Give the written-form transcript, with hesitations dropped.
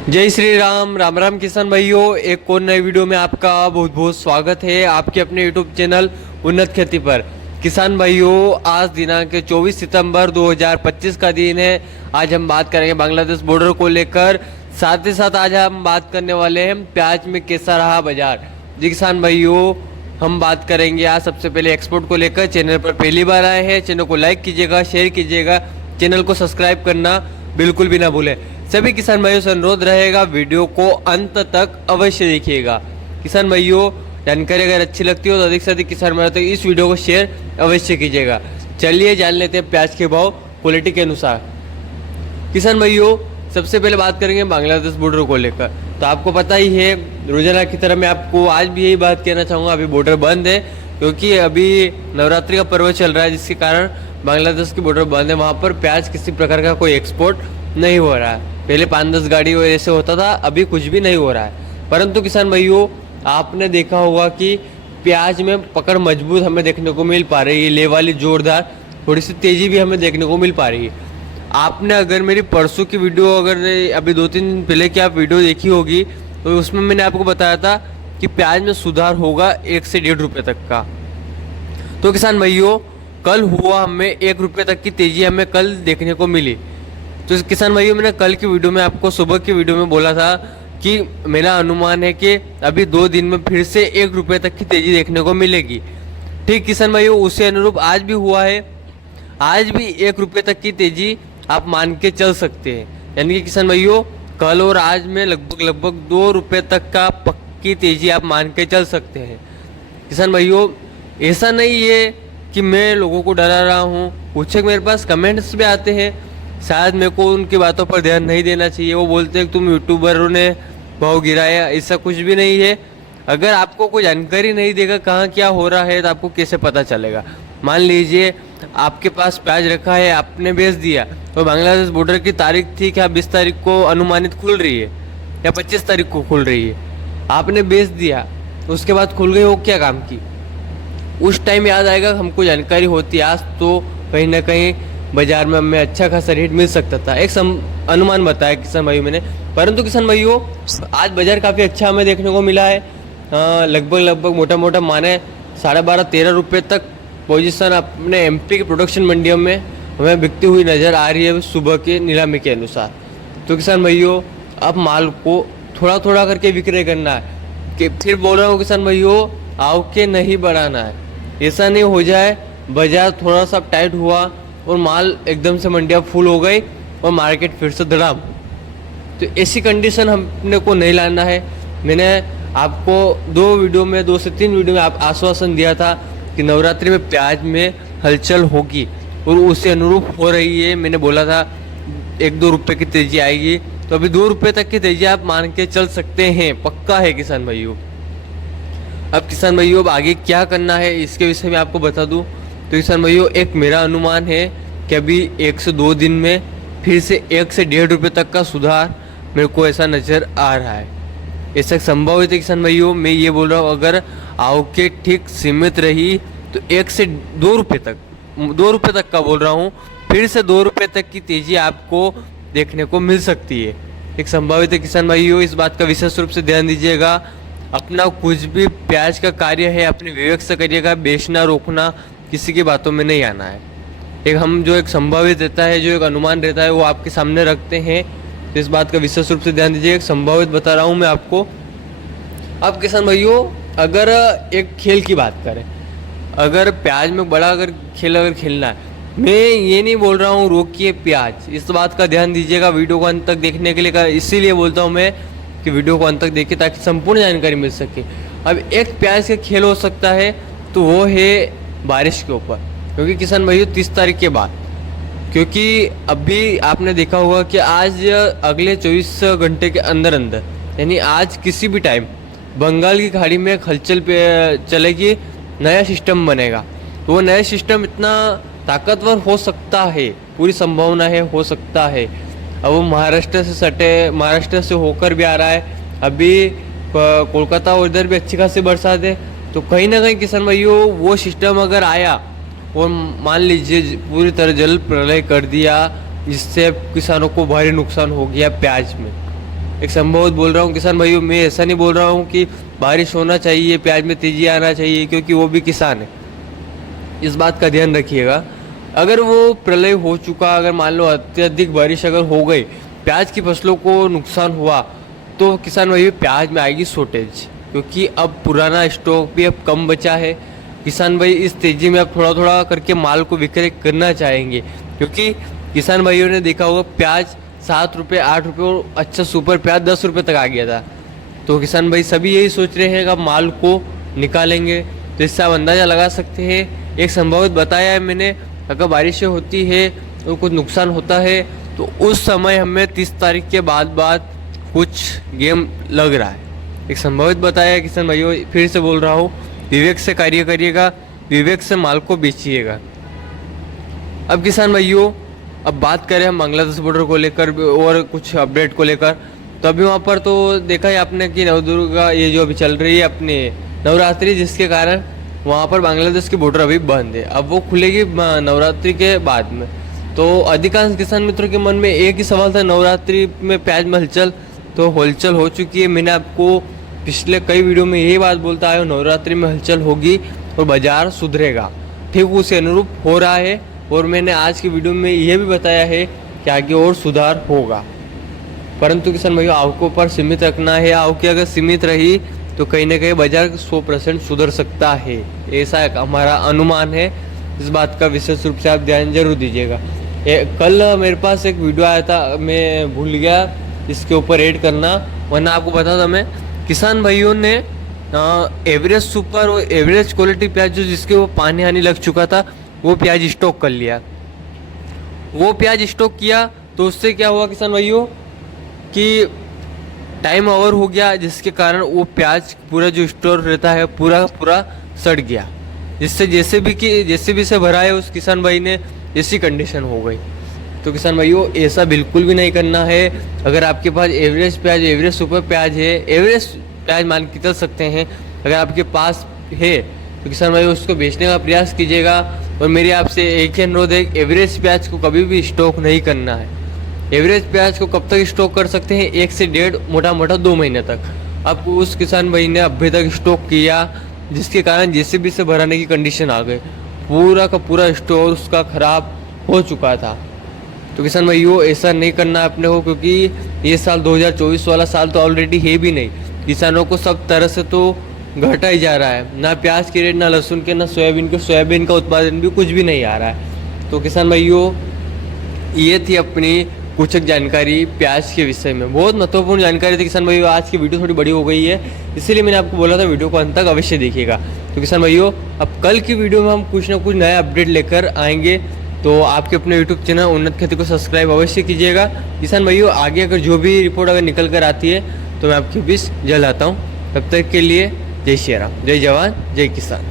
जय श्री राम। राम राम किसान भाइयों, एक और नई वीडियो में आपका बहुत बहुत स्वागत है आपके अपने यूट्यूब चैनल उन्नत खेती पर। किसान भाइयों, आज दिनांक 24 सितंबर 2025 का दिन है। आज हम बात करेंगे बांग्लादेश बॉर्डर को लेकर। साथ ही साथ आज हम बात करने वाले हैं प्याज में कैसा रहा बाजार। जी किसान भाइयों, हम बात करेंगे आज सबसे पहले एक्सपोर्ट को लेकर। चैनल पर पहली बार आए हैं, चैनल को लाइक कीजिएगा, शेयर कीजिएगा, चैनल को सब्सक्राइब करना बिल्कुल भी ना भूलें। सभी किसान भाइयों से अनुरोध रहेगा, वीडियो को अंत तक अवश्य देखिएगा। किसान भाइयों, जानकारी अगर अच्छी लगती हो तो अधिक से अधिक किसान भाइयों तक इस वीडियो को शेयर अवश्य कीजिएगा। चलिए जान लेते हैं प्याज के भाव क्वालिटी के अनुसार। किसान भाइयों, सबसे पहले बात करेंगे बांग्लादेश बॉर्डर को लेकर। तो आपको पता ही है, रोजाना की तरह मैं आपको आज भी यही बात कहना चाहूँगा, अभी बॉर्डर बंद है क्योंकि अभी नवरात्रि का पर्व चल रहा है, जिसके कारण बांग्लादेश की बॉर्डर बंद है। वहाँ पर प्याज किसी प्रकार का कोई एक्सपोर्ट नहीं हो रहा है। पहले 5-10 गाड़ी ऐसे होता था, अभी कुछ भी नहीं हो रहा है। परंतु किसान भाइयों, आपने देखा होगा कि प्याज में पकड़ मजबूत हमें देखने को मिल पा रही है। ले वाली जोरदार, थोड़ी सी तेजी भी हमें देखने को मिल पा रही है। आपने अगर मेरी परसों की वीडियो, अगर अभी 2-3 दिन पहले की आप वीडियो देखी होगी, तो उसमें मैंने आपको बताया था कि प्याज में सुधार होगा 1 से 1.5 रुपये तक का। तो किसान भाइयों, कल हुआ, हमें 1 रुपये तक की तेजी हमें कल देखने को मिली। तो किसान भाइयों, मैंने कल की वीडियो में आपको, सुबह की वीडियो में बोला था कि मेरा अनुमान है कि अभी 2 दिन में फिर से 1 रुपये तक की तेजी देखने को मिलेगी। ठीक किसान भाइयों, उसी अनुरूप आज भी हुआ है। आज भी 1 रुपये तक की तेजी आप मान के चल सकते हैं। यानी कि किसान भाइयों, कल और आज में लगभग 2 रुपये तक का पक्की तेजी आप मान के चल सकते हैं। किसान भाइयों, ऐसा नहीं है कि मैं लोगों को डरा रहा हूँ। कुछ मेरे पास कमेंट्स भी आते हैं, शायद मेरे को उनकी बातों पर ध्यान नहीं देना चाहिए। वो बोलते हैं कि तुम यूट्यूबरों ने भाव गिराया, ऐसा कुछ भी नहीं है। अगर आपको कोई जानकारी नहीं देगा कहाँ क्या हो रहा है, तो आपको कैसे पता चलेगा। मान लीजिए आपके पास प्याज रखा है, आपने बेच दिया, तो बांग्लादेश बॉर्डर की तारीख थी क्या 20 तारीख को अनुमानित खुल रही है या 25 तारीख को खुल रही है, आपने बेच दिया, उसके बाद खुल गई, वो क्या काम की। उस टाइम याद आएगा, हमको जानकारी होती आज तो कहीं ना कहीं बाजार में हमें अच्छा खासा रेट मिल सकता था। एक अनुमान बताया किसान भाइयों मैंने। परंतु किसान भाइयों, आज बाजार काफ़ी अच्छा हमें देखने को मिला है। लगभग मोटा माने 12.5-13 रुपये तक पोजीशन अपने एमपी के प्रोडक्शन मंडियों में हमें बिकती हुई नज़र आ रही है सुबह के नीलामी के अनुसार। तो किसान भाइयों, अब माल को थोड़ा थोड़ा करके विक्रय करना है। कि फिर बोल रहा हूँ किसान भाइयों, आओ के नहीं बढ़ाना है। ऐसा नहीं हो जाए बाजार थोड़ा सा टाइट हुआ और माल एकदम से मंडियाँ फुल हो गई और मार्केट फिर से धड़ाम। तो ऐसी कंडीशन हमने को नहीं लाना है। मैंने आपको 2 से 3 वीडियो में आप आश्वासन दिया था कि नवरात्रि में प्याज में हलचल होगी और उसे अनुरूप हो रही है। मैंने बोला था 1-2 रुपये की तेजी आएगी, तो अभी 2 रुपये तक की तेजी आप मान के चल सकते हैं, पक्का है किसान भाइयों। अब किसान भाइयों, अब आगे क्या करना है इसके विषय में आपको बता दूं। तो किसान भाइयों, एक मेरा अनुमान है कि अभी 1 से 2 दिन में फिर से 1 से 1.5 रुपये तक का सुधार मेरे को ऐसा नज़र आ रहा है। ऐसा संभव है तो किसान भाइयों, मैं ये बोल रहा हूँ, अगर आवके ठीक सीमित रही तो 1 से 2 रुपये तक, 2 रुपये तक का बोल रहा हूँ, फिर से 2 रुपये तक की तेजी आपको देखने को मिल सकती है। एक संभावित है किसान भाइयों, इस बात का विशेष रूप से ध्यान दीजिएगा। अपना कुछ भी प्याज का कार्य है अपने विवेक से करिएगा, बेचना रोकना किसी की बातों में नहीं आना है। हम जो एक संभावित रहता है, जो एक अनुमान रहता है, वो आपके सामने रखते हैं। तो इस बात का विशेष रूप से ध्यान दीजिए, एक संभावित बता रहा हूँ मैं आपको। अब किसान भाइयों, अगर एक खेल की बात करें, अगर प्याज में बड़ा अगर खेलना है, मैं ये नहीं बोल रहा हूँ रोकिए प्याज, इस बात का ध्यान दीजिएगा। वीडियो को अंत तक देखने के लिए इसीलिए बोलता हूँ मैं कि वीडियो को अंत तक देखिए ताकि संपूर्ण जानकारी मिल सके। अब एक प्याज का खेल हो सकता है तो वो है बारिश के ऊपर, क्योंकि किसान भाइयों 30 तारीख के बाद, क्योंकि अभी आपने देखा होगा कि आज अगले 24 घंटे के अंदर यानी आज किसी भी टाइम बंगाल की खाड़ी में हलचल पे चलेगी, नया सिस्टम बनेगा। तो वो नया सिस्टम इतना ताकतवर हो सकता है, पूरी संभावना है, हो सकता है। अब वो महाराष्ट्र से सटे, महाराष्ट्र से होकर भी आ रहा है। अभी कोलकाता और इधर भी अच्छी खासी बरसात है। तो कहीं ना कहीं किसान भाइयों, वो सिस्टम अगर आया और मान लीजिए पूरी तरह जल प्रलय कर दिया, जिससे किसानों को भारी नुकसान हो गया प्याज में, एक संभवत बोल रहा हूँ किसान भाइयों, मैं ऐसा नहीं बोल रहा हूँ कि बारिश होना चाहिए, प्याज में तेजी आना चाहिए, क्योंकि वो भी किसान है। इस बात का ध्यान रखिएगा। अगर वो प्रलय हो चुका, अगर मान लो अत्यधिक बारिश अगर हो गई, प्याज की फसलों को नुकसान हुआ, तो किसान भाइयों प्याज में आएगी शॉर्टेज, क्योंकि अब पुराना स्टॉक भी अब कम बचा है। किसान भाई इस तेजी में अब थोड़ा थोड़ा करके माल को विक्रय करना चाहेंगे, क्योंकि किसान भाइयों ने देखा होगा प्याज 7 रुपये 8 रुपये और अच्छा सुपर प्याज 10 रुपये तक आ गया था। तो किसान भाई सभी यही सोच रहे हैं कि अब माल को निकालेंगे। तो इससे आप अंदाज़ा लगा सकते हैं, एक संभवित बताया है मैंने, अगर बारिशें होती है और कुछ नुकसान होता है तो उस समय हमें 30 तारीख के बाद कुछ गेम लग रहा है। एक संभवित बताया है किसान भाइयों, फिर से बोल रहा हूँ, विवेक से कार्य करिएगा, विवेक से माल को बेचिएगा। अब किसान भाइयों, अब बात करें हम बांग्लादेश बॉर्डर को लेकर और कुछ अपडेट को लेकर, तो अभी वहाँ पर तो देखा है आपने कि नवदुर्गा ये जो अभी चल रही है अपने नवरात्रि, जिसके कारण वहाँ पर बांग्लादेश की बॉर्डर अभी बंद है। अब वो खुलेगी नवरात्रि के बाद में। तो अधिकांश किसान मित्रों के मन में एक ही सवाल था, नवरात्रि में प्याज में हलचल, तो हलचल हो चुकी है। मैंने आपको पिछले कई वीडियो में यही बात बोलता आया हूँ, नवरात्रि में हलचल होगी और बाजार सुधरेगा। ठीक उसी अनुरूप हो रहा है, और मैंने आज की वीडियो में यह भी बताया है कि आगे और सुधार होगा। परंतु किसान भाइयों, आवकों पर सीमित रखना है। आवकें अगर सीमित रही तो कहीं ना कहीं बाजार 100% सुधर सकता है, ऐसा एक हमारा अनुमान है। इस बात का विशेष रूप से आप ध्यान जरूर दीजिएगा। कल मेरे पास एक वीडियो आया था, मैं भूल गया इसके ऊपर ऐड करना, वरना आपको बता था मैं, किसान भाइयों ने एवरेज सुपर और एवरेज क्वालिटी प्याज जो जिसके वो पानी आने लग चुका था, वो प्याज स्टॉक कर लिया। वो प्याज स्टॉक किया तो उससे क्या हुआ किसान भाइयों कि टाइम ओवर हो गया, जिसके कारण वो प्याज पूरा जो स्टोर रहता है पूरा पूरा सड़ गया, जिससे जैसे भी से भरा है उस किसान भाई ने ऐसी कंडीशन हो गई। तो किसान भाइयों ऐसा बिल्कुल भी नहीं करना है। अगर आपके पास एवरेज प्याज, एवरेज सुपर प्याज है, एवरेज प्याज मान के चल सकते हैं, अगर आपके पास है तो किसान भाई उसको बेचने का प्रयास कीजिएगा। और मेरी आपसे एक ही अनुरोध है, एवरेज प्याज को कभी भी स्टॉक नहीं करना है। एवरेज प्याज को कब तक स्टॉक कर सकते हैं? 1 से 1.5, मोटा मोटा 2 महीने तक। अब उस किसान भाई ने अभी तक स्टॉक किया, जिसके कारण जेसीबी से भराने की कंडीशन आ गई, पूरा का पूरा स्टोर उसका खराब हो चुका था। तो किसान भाइयों ऐसा नहीं करना अपने को, क्योंकि ये साल 2024 वाला साल तो ऑलरेडी है भी नहीं। किसानों को सब तरह से तो घटा ही जा रहा है, ना प्याज के रेट, ना लहसुन के, ना सोयाबीन के। सोयाबीन का उत्पादन भी कुछ भी नहीं आ रहा है। तो किसान भाइयों ये थी अपनी कुछ एक जानकारी प्याज के विषय में, बहुत महत्वपूर्ण जानकारी थी किसान भाइयों। आज की वीडियो थोड़ी बड़ी हो गई है, इसीलिए मैंने आपको बोला था वीडियो को अंत तक अवश्य देखिएगा। तो किसान भाइयों अब कल की वीडियो में हम कुछ ना कुछ नया अपडेट लेकर आएंगे, तो आपके अपने यूट्यूब चैनल उन्नत खेती को सब्सक्राइब अवश्य कीजिएगा। किसान भाइयों आगे अगर जो भी रिपोर्ट अगर निकल कर आती है तो मैं आपके बीच जल्द आता हूँ। तब तक के लिए जय श्री राम, जय जवान, जय किसान।